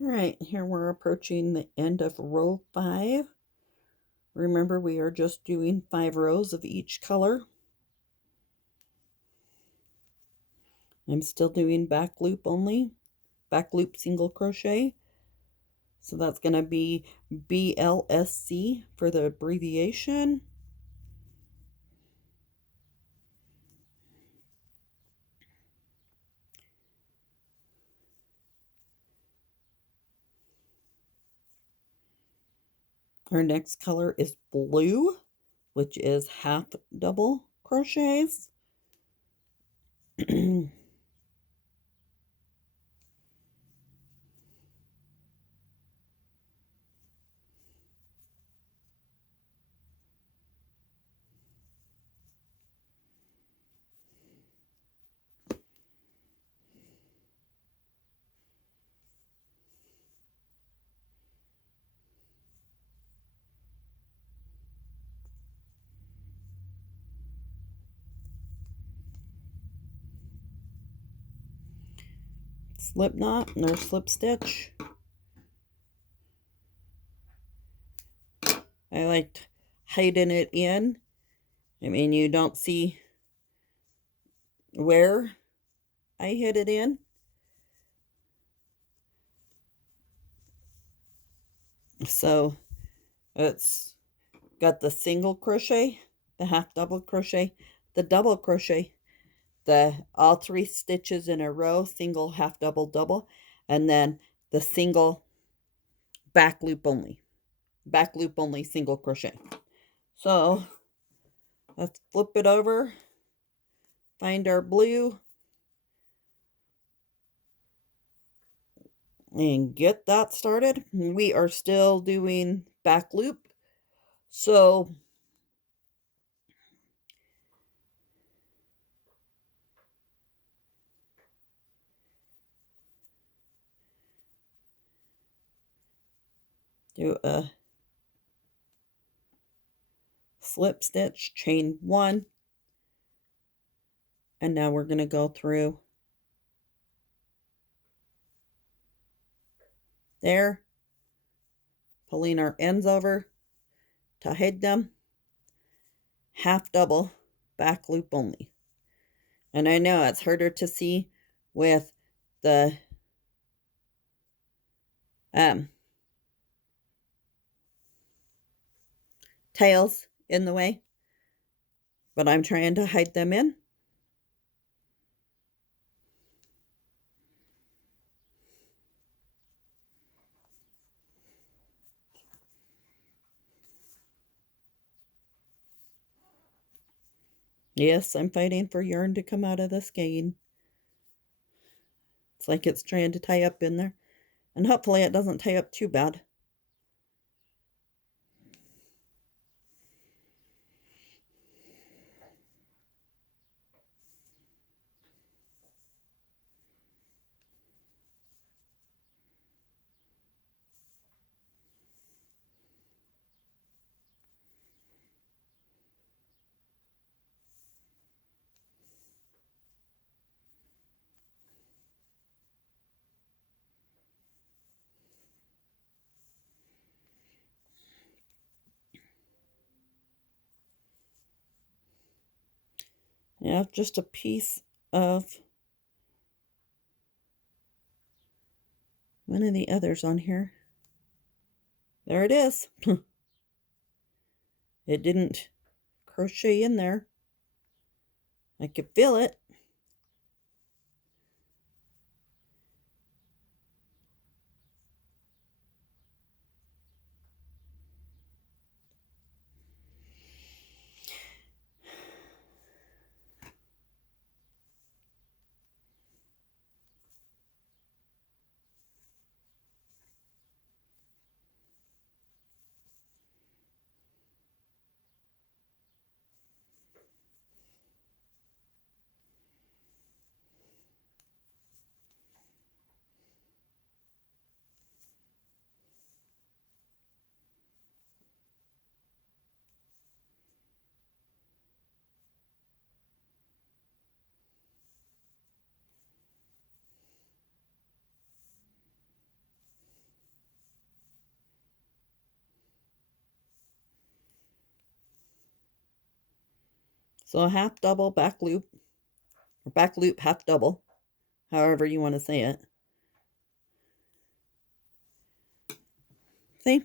All right, here we're approaching the end of row 5. Remember, we are just doing 5 rows of each color. I'm still doing back loop only, back loop single crochet. So that's going to be BLSC for the abbreviation. Our next color is blue, which is half double crochets. Slip knot or slip stitch. I liked hiding it in. I mean, you don't see where I hid it in. So it's got the single crochet, the half double crochet, the double crochet, the all 3 stitches in a row, single, half double, double, and then the single back loop only single crochet. So let's flip it over, find our blue, and get that started. We are still doing back loop, so do a slip stitch, chain 1, and now we're going to go through there, pulling our ends over to hide them, half double, back loop only. And I know it's harder to see with the tails in the way, but I'm trying to hide them in. Yes, I'm fighting for yarn to come out of the skein. It's like it's trying to tie up in there. And hopefully it doesn't tie up too bad. I have just a piece of one of the others on here. There it is. It didn't crochet in there. I could feel it. So a half double back loop, or back loop half double, however you want to say it. See?